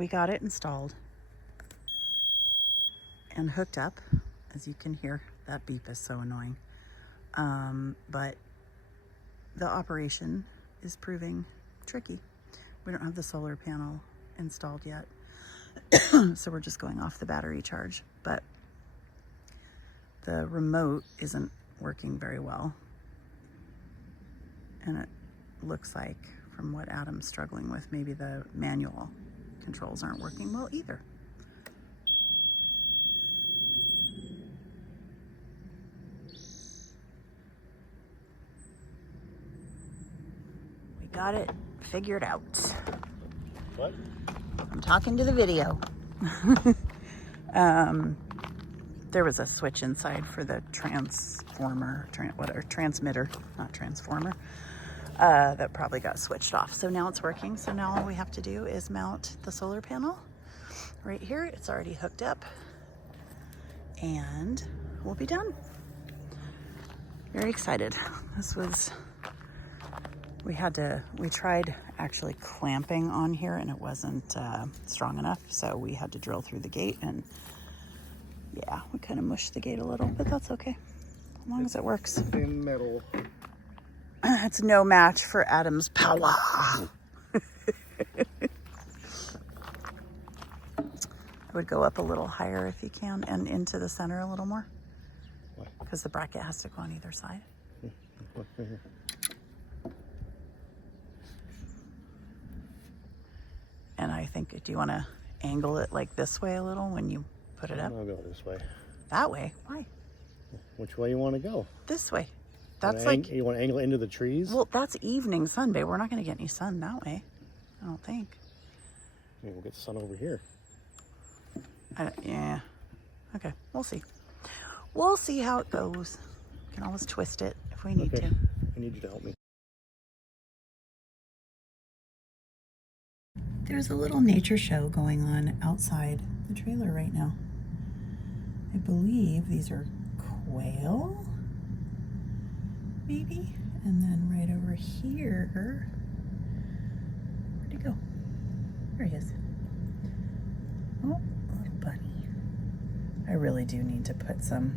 we got it installed and hooked up. As you can hear, that beep is so annoying. But the operation is proving tricky. We don't have the solar panel installed yet. So we're just going off the battery charge, but the remote isn't working very well. And it looks like, from what Adam's struggling with, maybe the manual controls aren't working well either. We got it figured out. What? I'm talking to the video. There was a switch inside for the transmitter, not transformer, that probably got switched off. So now it's working. So now all we have to do is mount the solar panel right here. It's already hooked up and we'll be done. Very excited. We tried actually clamping on here and it wasn't strong enough. So we had to drill through the gate, and yeah, we kind of mushed the gate a little, but that's okay. As long as it works. Thin metal. It's no match for Adam's power. I would go up a little higher if you can, and into the center a little more. Because the bracket has to go on either side. And I think, do you want to angle it like this way a little when you put it up? I'll go this way. That way? Why? Which way you want to go? This way. That's like... You want to angle into the trees? Well, that's evening sun, babe. We're not going to get any sun that way. I don't think. Maybe we'll get sun over here. Yeah. Okay, we'll see. We'll see how it goes. We can always twist it if we need to. I need you to help me. There's a little nature show going on outside the trailer right now. I believe these are quail, maybe? And then right over here, where'd he go? There he is. Oh, little bunny. I really do need to put some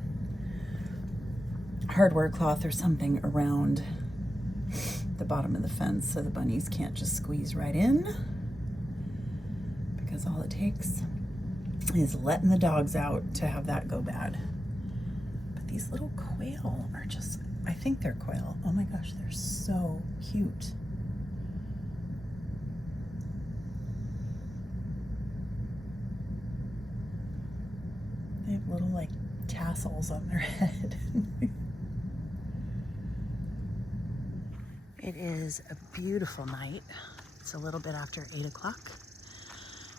hardware cloth or something around the bottom of the fence so the bunnies can't just squeeze right in. Because all it takes is letting the dogs out to have that go bad. But these little quail are just, I think they're quail. Oh my gosh, they're so cute. They have little like tassels on their head. It is a beautiful night. It's a little bit after 8 o'clock.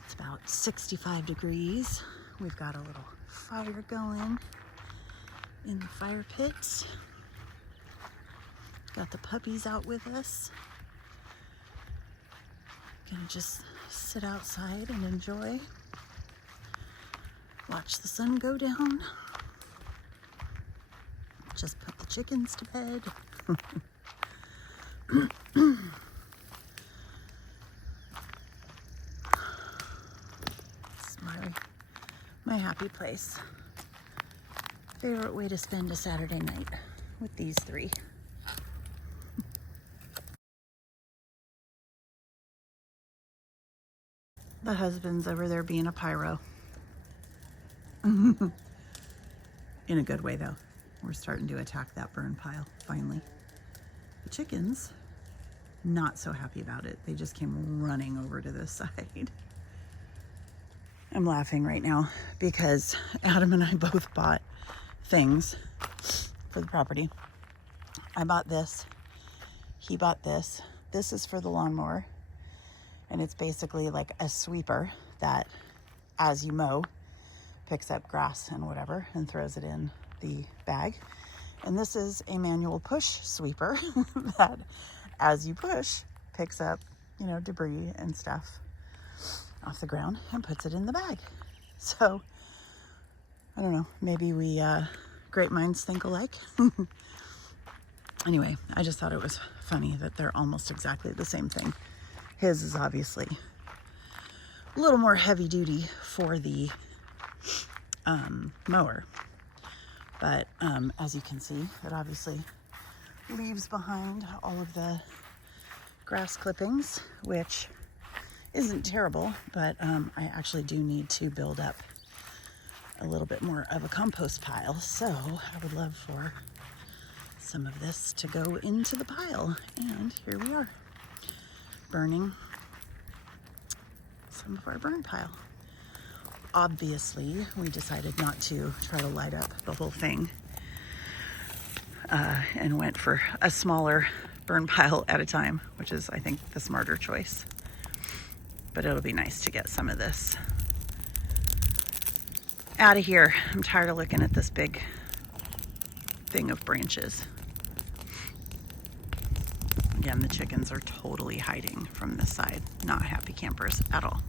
It's about 65 degrees. We've got a little fire going in the fire pit. Got the puppies out with us. Gonna just sit outside and enjoy. Watch the sun go down. Just put the chickens to bed. It's my happy place. Favorite way to spend a Saturday night with these three. The husband's over there being a pyro. In a good way though. We're starting to attack that burn pile, finally. The chickens, not so happy about it. They just came running over to this side. I'm laughing right now because Adam and I both bought things for the property. I bought this. He bought this. This is for the lawnmower. And it's basically like a sweeper that, as you mow, picks up grass and whatever and throws it in the bag. And this is a manual push sweeper that, as you push, picks up, you know, debris and stuff off the ground and puts it in the bag. So, I don't know, maybe we great minds think alike. Anyway, I just thought it was funny that they're almost exactly the same thing. His is obviously a little more heavy duty for the mower. But as you can see, it obviously leaves behind all of the grass clippings, which isn't terrible, but I actually do need to build up a little bit more of a compost pile. So I would love for some of this to go into the pile. And here we are, burning some of our burn pile. Obviously, we decided not to try to light up the whole thing and went for a smaller burn pile at a time, which is, I think, the smarter choice. But it'll be nice to get some of this out of here. I'm tired of looking at this big thing of branches. Again, the chickens are totally hiding from this side. Not happy campers at all.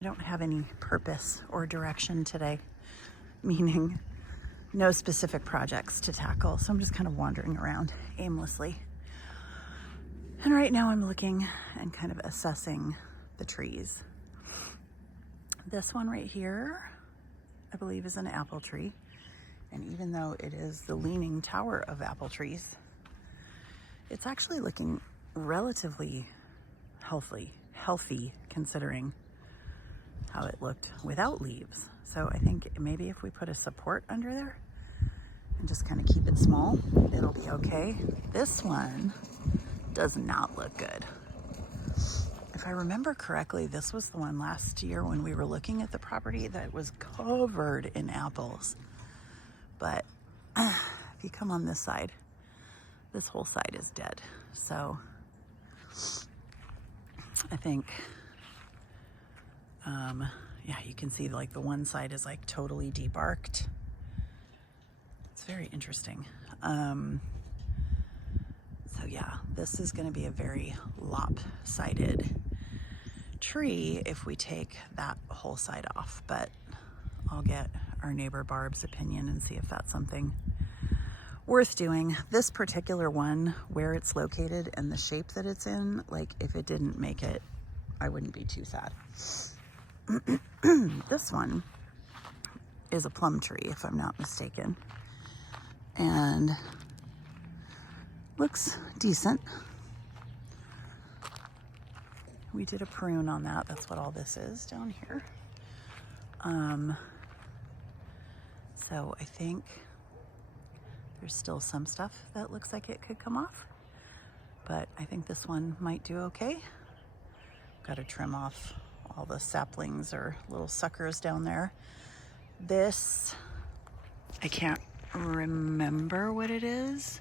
I don't have any purpose or direction today, meaning no specific projects to tackle. So I'm just kind of wandering around aimlessly. And right now I'm looking and kind of assessing the trees. This one right here, I believe, is an apple tree. And even though it is the leaning tower of apple trees, it's actually looking relatively healthy considering how it looked without leaves. So I think maybe if we put a support under there and just kind of keep it small, it'll be okay. This one does not look good. If I remember correctly, this was the one last year when we were looking at the property that was covered in apples. But if you come on this side, this whole side is dead. So I think, yeah, you can see like the one side is like totally debarked. It's very interesting. So yeah, this is going to be a very lopsided tree if we take that whole side off, but I'll get our neighbor Barb's opinion and see if that's something worth doing. This particular one, where it's located and the shape that it's in, like if it didn't make it, I wouldn't be too sad. This one is a plum tree, if I'm not mistaken, and looks decent. We did a prune on that. That's what all this is down here. So I think there's still some stuff that looks like it could come off, but I think this one might do okay. Got to trim off all the saplings or little suckers down there. This, I can't remember what it is.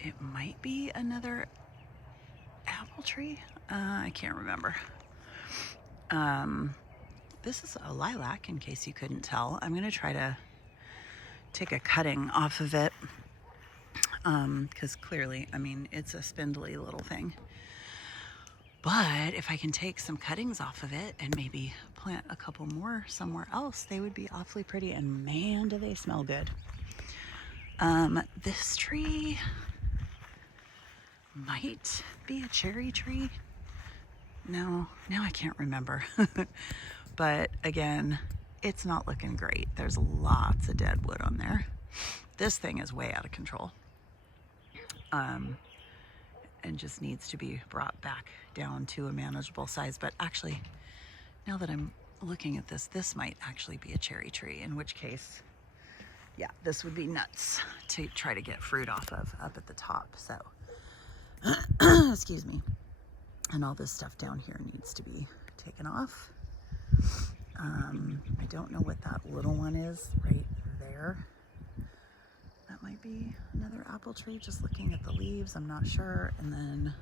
It might be another apple tree. I can't remember. This is a lilac, in case you couldn't tell. I'm gonna try to take a cutting off of it because clearly, I mean, it's a spindly little thing. But if I can take some cuttings off of it and maybe plant a couple more somewhere else, they would be awfully pretty, and man, do they smell good. This tree might be a cherry tree. No, now I can't remember. But again, it's not looking great. There's lots of dead wood on there. This thing is way out of control. And just needs to be brought back down to a manageable size. But actually, now that I'm looking at this, this might actually be a cherry tree, in which case, yeah, this would be nuts to try to get fruit off of up at the top. So, excuse me. And all this stuff down here needs to be taken off. I don't know what that little one is right there. That might be another apple tree, just looking at the leaves, I'm not sure. And then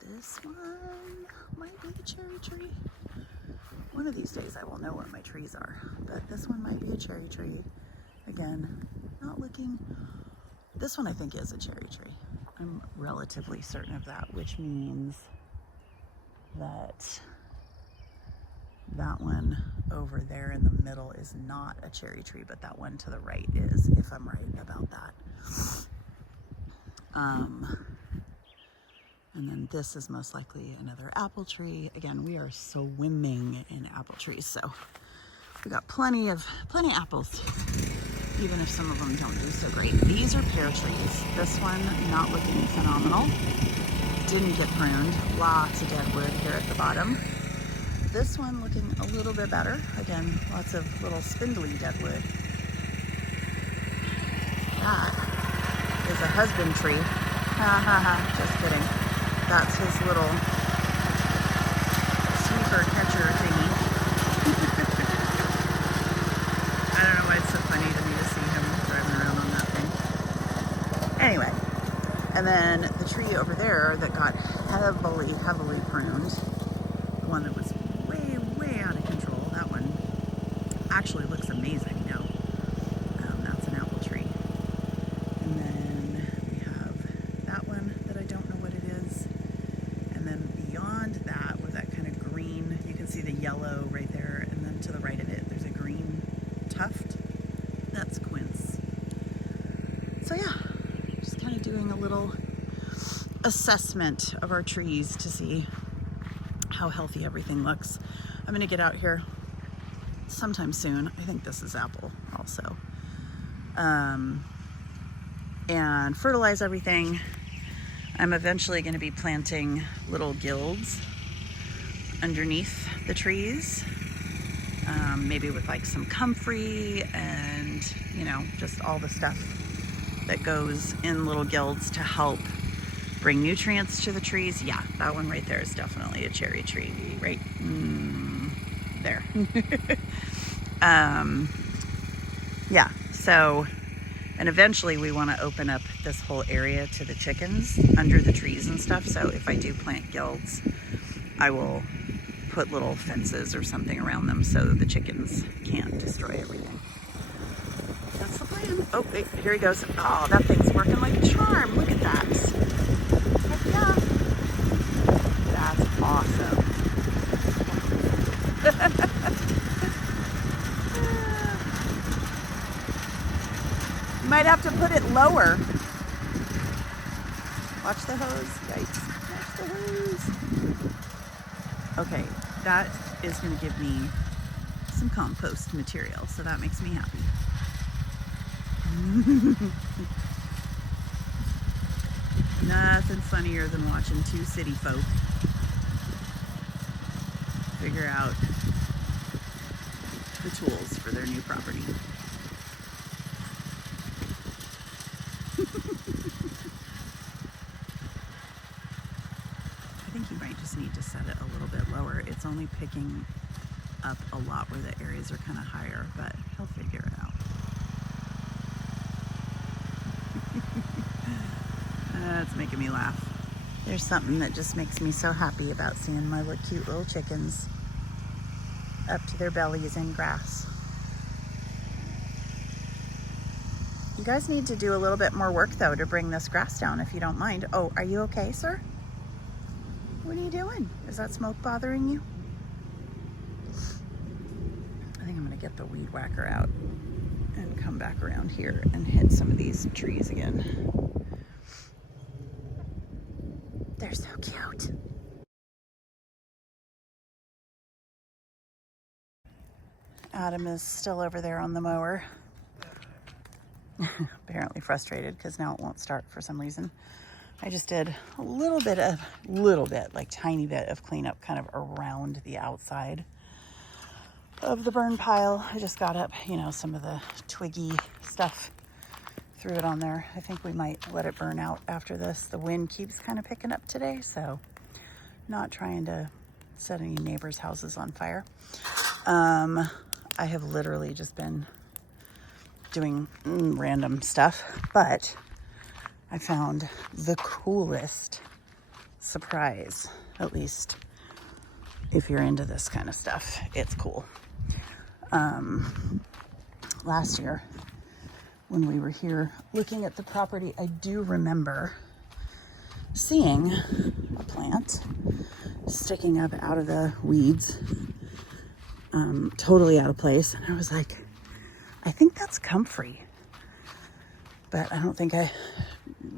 this one might be a cherry tree. One of these days I will know what my trees are, but this one might be a cherry tree. Again, not looking. This one I think is a cherry tree. I'm relatively certain of that, which means that That one over there in the middle is not a cherry tree, but that one to the right is, if I'm right about that. And then this is most likely another apple tree. Again, we are swimming in apple trees, so we got plenty of apples, even if some of them don't do so great. These are pear trees. This one not looking phenomenal. Didn't get pruned. Lots of dead wood here at the bottom. This one looking a little bit better. Again, lots of little spindly dead wood. That is a husband tree. Ha ha ha, just kidding. That's his little sweeper catcher thingy. I don't know why it's so funny to me to see him driving around on that thing. Anyway, and then the tree over there that got heavily pruned, the one that was way out of control, that one actually looks amazing now. That's an apple tree. And then we have that one that I don't know what it is. And then beyond that was that kind of green, you can see the yellow right there, and then to the right of it there's a green tuft. That's quince. So yeah, just kind of doing a little assessment of our trees to see how healthy everything looks. I'm gonna get out here sometime soon. I think this is apple also. And fertilize everything. I'm eventually going to be planting little guilds underneath the trees, maybe with like some comfrey and, you know, just all the stuff that goes in little guilds to help bring nutrients to the trees. Yeah, that one right there is definitely a cherry tree, right there. Yeah, so, and eventually we want to open up this whole area to the chickens under the trees and stuff. So if I do plant guilds, I will put little fences or something around them so the chickens can't destroy everything. That's the plan. Oh, wait, here he goes. Oh, that thing's working like a charm. Look at that. Heck yeah. That's awesome. You might have to put it lower. Watch the hose. Yikes. Watch the hose. Okay, that is going to give me some compost material, so that makes me happy. Nothing funnier than watching two city folk figure out the tools for their new property. I think you might just need to set it a little bit lower. It's only picking up a lot where the areas are kind of higher, but he'll figure it out. That's making me laugh. There's something that just makes me so happy about seeing my cute little chickens up to their bellies in grass. You guys need to do a little bit more work though to bring this grass down if you don't mind. Oh, are you okay, sir? What are you doing? Is that smoke bothering you? I think I'm gonna get the weed whacker out and come back around here and hit some of these trees again. They're so cute. Adam is still over there on the mower. Apparently frustrated because now it won't start for some reason. I just did a little bit, like tiny bit of cleanup kind of around the outside of the burn pile. I just got up, you know, some of the twiggy stuff, threw it on there. I think we might let it burn out after this. The wind keeps kind of picking up today, so not trying to set any neighbors' houses on fire. I have literally just been doing random stuff, but I found the coolest surprise, at least if you're into this kind of stuff, it's cool. Last year when we were here looking at the property, I do remember seeing a plant sticking up out of the weeds totally out of place. And I was like, I think that's comfrey. But I don't think I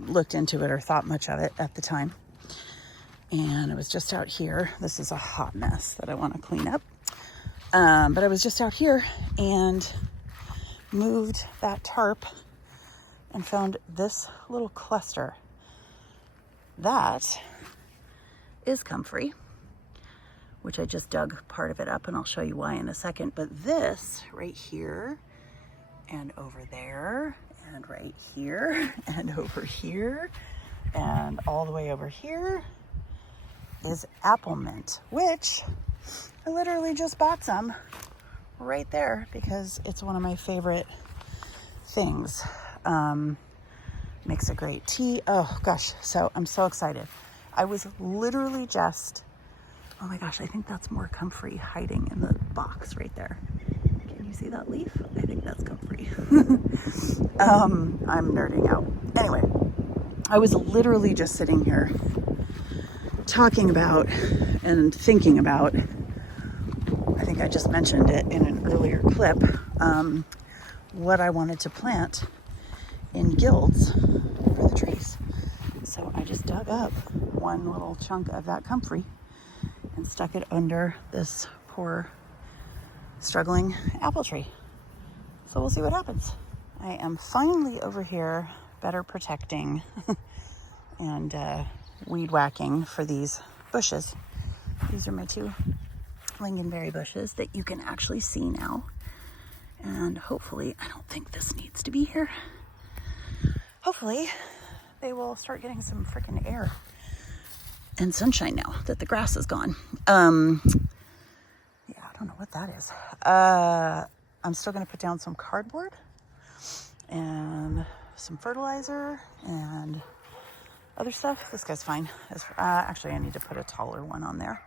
looked into it or thought much of it at the time. And I was just out here. This is a hot mess that I want to clean up. But I was just out here and moved that tarp and found this little cluster. That is comfrey, which I just dug part of it up, and I'll show you why in a second. But this right here and over there and right here and over here and all the way over here is apple mint, which I literally just bought some right there because it's one of my favorite things. Makes a great tea. Oh gosh, so I'm so excited. I was literally just, oh my gosh, I think that's more comfrey hiding in the box right there. Can you see that leaf? I think that's comfrey. I'm nerding out. Anyway, I was literally just sitting here talking about and thinking about, I think I just mentioned it in an earlier clip, what I wanted to plant in guilds for the trees. So I just dug up one little chunk of that comfrey and stuck it under this poor struggling apple tree. So we'll see what happens. I am finally over here better protecting and weed whacking for these bushes. These are my 2 lingonberry bushes that you can actually see now. And hopefully, I don't think this needs to be here. Hopefully, they will start getting some freaking air and sunshine now that the grass is gone. Yeah, I don't know what that is. I'm still going to put down some cardboard and some fertilizer and other stuff. This guy's fine. Actually, I need to put a taller one on there.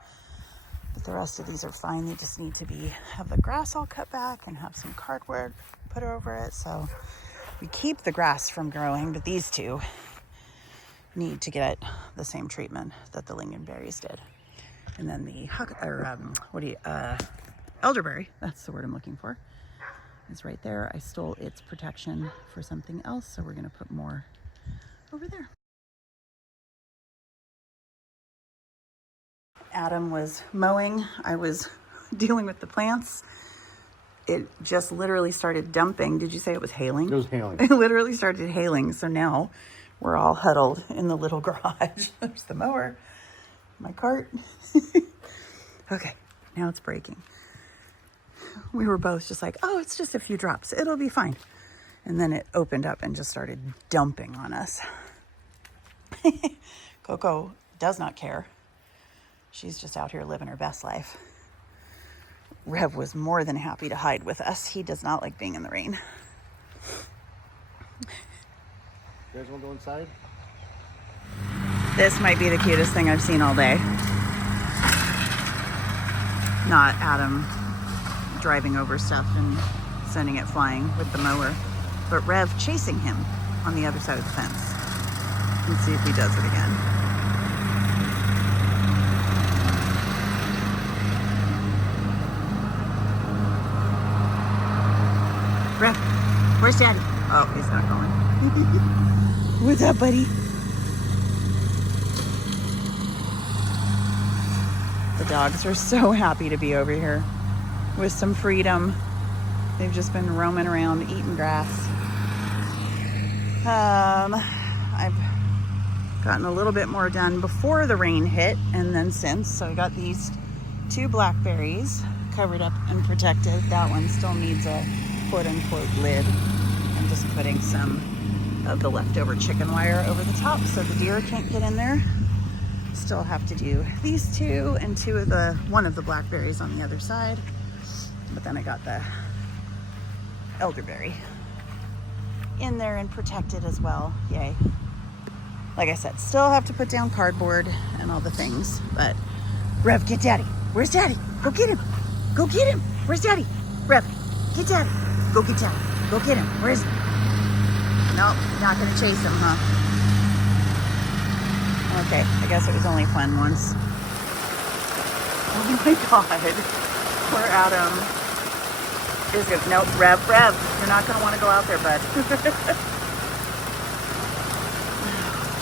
But the rest of these are fine. They just need to have the grass all cut back and have some cardboard put over it. So we keep the grass from growing, but these 2 need to get the same treatment that the lingonberries did. And then the elderberry, that's the word I'm looking for, is right there. I stole its protection for something else, so we're gonna put more over there. Adam was mowing, I was dealing with the plants. It just literally started dumping. Did you say it was hailing? It was hailing. It literally started hailing. So now we're all huddled in the little garage. There's the mower, my cart. Okay, now it's breaking. We were both just like, oh, it's just a few drops. It'll be fine. And then it opened up and just started dumping on us. Coco does not care. She's just out here living her best life. Rev was more than happy to hide with us. He does not like being in the rain. You guys want to go inside? This might be the cutest thing I've seen all day. Not Adam driving over stuff and sending it flying with the mower, but Rev chasing him on the other side of the fence. Let's see if he does it again. Rev, where's Daddy? Oh, he's not going. What's up, buddy? The dogs are so happy to be over here with some freedom. They've just been roaming around, eating grass. I've gotten a little bit more done before the rain hit and then since. So I got these 2 blackberries covered up and protected. That one still needs a quote-unquote lid. I'm just putting some of the leftover chicken wire over the top so the deer can't get in there. Still have to do these 2 and one of the blackberries on the other side. But then I got the elderberry in there and protected as well. Yay. Like I said, still have to put down cardboard and all the things. But Rev, get Daddy. Where's Daddy? Go get him. Go get him. Where's Daddy? Rev, get Daddy. Go get Daddy. Go get him. Where is he? Nope, not gonna chase him, huh? Okay, I guess it was only fun once. Oh my God. Poor Adam is gonna, nope, Rev, you're not gonna want to go out there, bud.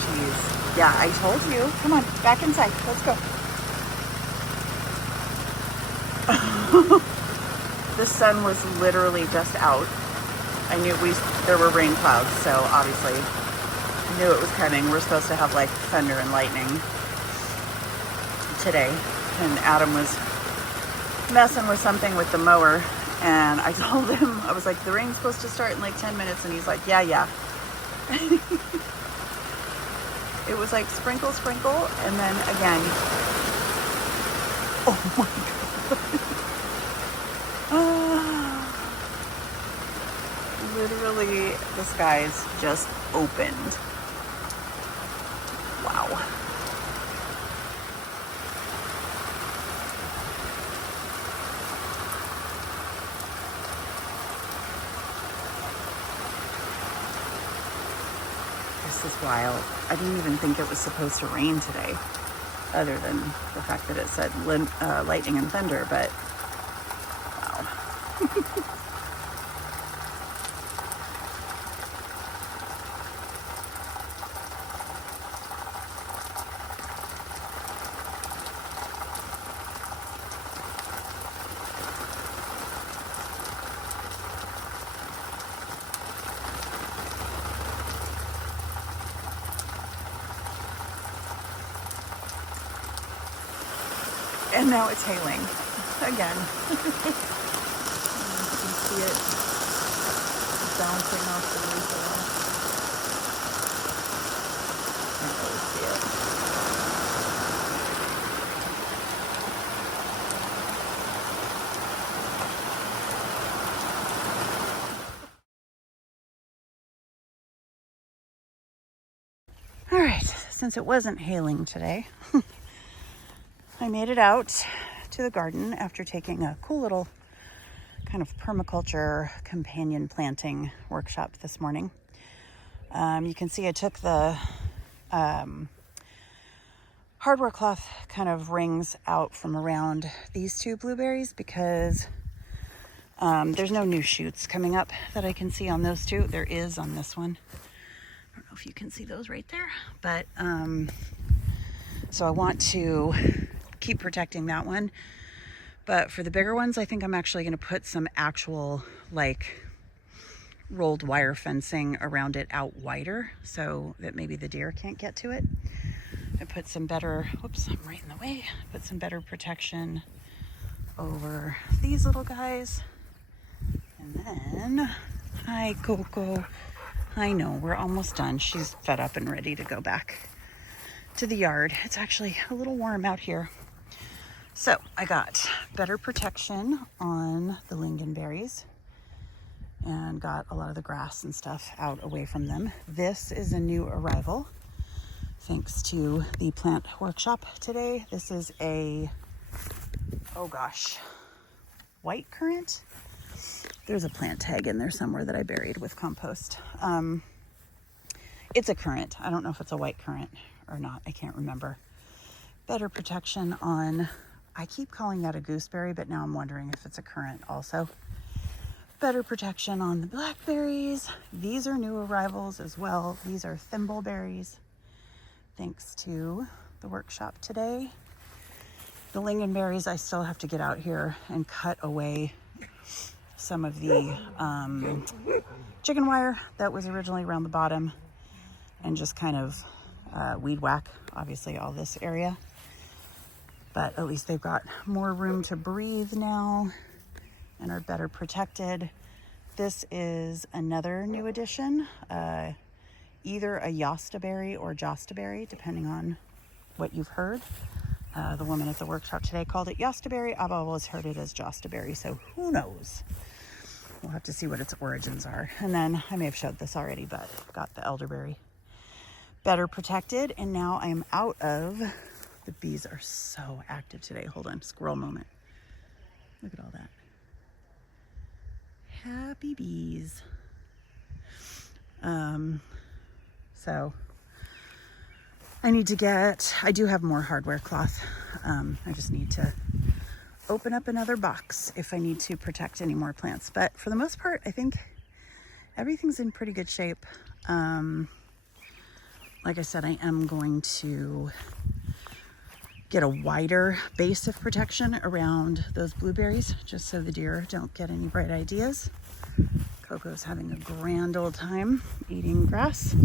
Jeez. Yeah, I told you. Come on, back inside. Let's go. The sun was literally just out. I knew there were rain clouds, so obviously I knew it was coming. We're supposed to have like thunder and lightning today, and Adam was messing with something with the mower, and I told him, I was like, the rain's supposed to start in like 10 minutes, and he's like, yeah. It was like sprinkle, and then again. Oh my God. Literally, the skies just opened. Wow. This is wild. I didn't even think it was supposed to rain today, other than the fact that it said lightning and thunder, but wow. And now it's hailing again. You can see it bouncing off the roof of I can really see it. All right, since it wasn't hailing today, I made it out to the garden after taking a cool little kind of permaculture companion planting workshop this morning. You can see I took the hardware cloth kind of rings out from around these two blueberries because there's no new shoots coming up that I can see on those two. There is on this one. I don't know if you can see those right there, but so I want to keep protecting that one, but for the bigger ones, I think I'm actually going to put some actual like rolled wire fencing around it out wider so that maybe the deer can't get to it. I put some better, whoops, I'm right in the way. Put some better protection over these little guys. And then, hi Coco. I know, we're almost done. She's fed up and ready to go back to the yard. It's actually a little warm out here. So I got better protection on the lingonberries and got a lot of the grass and stuff out away from them. This is a new arrival thanks to the plant workshop today. This is a, oh gosh, white currant. There's a plant tag in there somewhere that I buried with compost. It's a currant. I don't know if it's a white currant or not. I can't remember. Better protection on, I keep calling that a gooseberry, but now I'm wondering if it's a currant also. Better protection on the blackberries. These are new arrivals as well. These are thimbleberries, thanks to the workshop today. The lingonberries, I still have to get out here and cut away some of the chicken wire that was originally around the bottom and just kind of weed whack, obviously, all this area. But at least they've got more room to breathe now and are better protected. This is another new addition, either a Yostaberry or Jostaberry, depending on what you've heard. The woman at the workshop today called it Yostaberry. I've always heard it as Jostaberry, so who knows? We'll have to see what its origins are. And then, I may have showed this already, but got the elderberry. Better protected, and now I am out of, the bees are so active today. Hold on, squirrel moment. Look at all that. Happy bees. So I need to get, I do have more hardware cloth. I just need to open up another box if I need to protect any more plants. But for the most part, I think everything's in pretty good shape. Like I said, I am going to get a wider base of protection around those blueberries, just so the deer don't get any bright ideas. Coco's having a grand old time eating grass.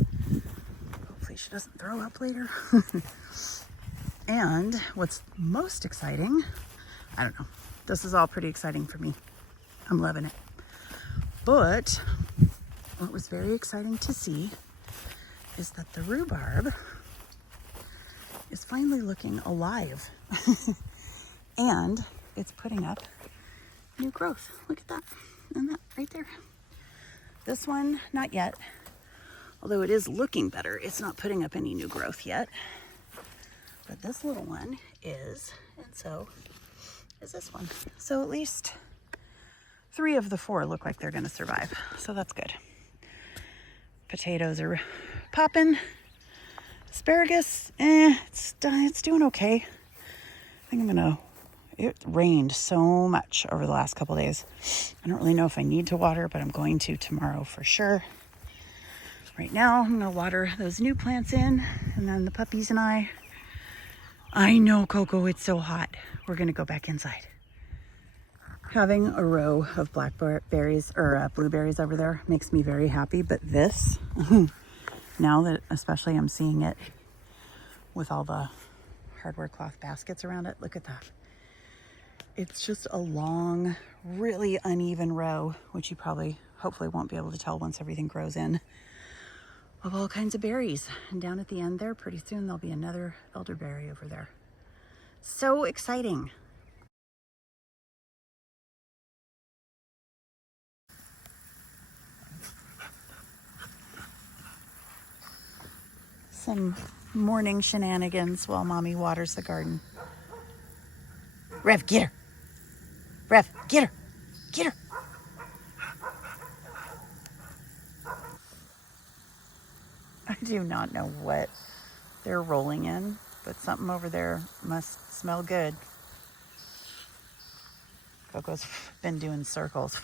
Hopefully she doesn't throw up later. And what's most exciting, I don't know, this is all pretty exciting for me. I'm loving it. But what was very exciting to see is that the rhubarb is finally looking alive. And it's putting up new growth. Look at that. And that right there. This one, not yet. Although it is looking better, it's not putting up any new growth yet. But this little one is, and so is this one. So at least 3 of the 4 look like they're gonna survive. So that's good. Potatoes are popping. Asparagus, it's doing okay. I think it rained so much over the last couple days. I don't really know if I need to water, but I'm going to tomorrow for sure. Right now, I'm gonna water those new plants in, and then the puppies and I know, Coco, it's so hot. We're gonna go back inside. Having a row of blackberries or blueberries over there makes me very happy, but this, now that especially I'm seeing it with all the hardware cloth baskets around it, look at that. It's just a long, really uneven row, which you hopefully won't be able to tell once everything grows in, of all kinds of berries. And down at the end there, pretty soon there'll be another elderberry over there. So exciting. Some morning shenanigans while Mommy waters the garden. Rev, get her. Rev, get her. Get her. I do not know what they're rolling in, but something over there must smell good. Coco's been doing circles.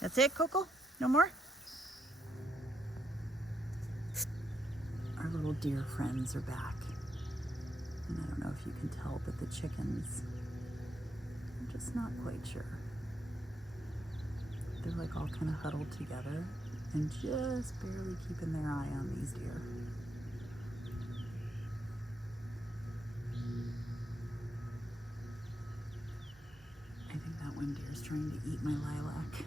That's it, Coco? No more? Our little deer friends are back. And I don't know if you can tell, but the chickens, I'm just not quite sure. They're like all kind of huddled together and just barely keeping their eye on these deer. I think that one deer is trying to eat my lilac.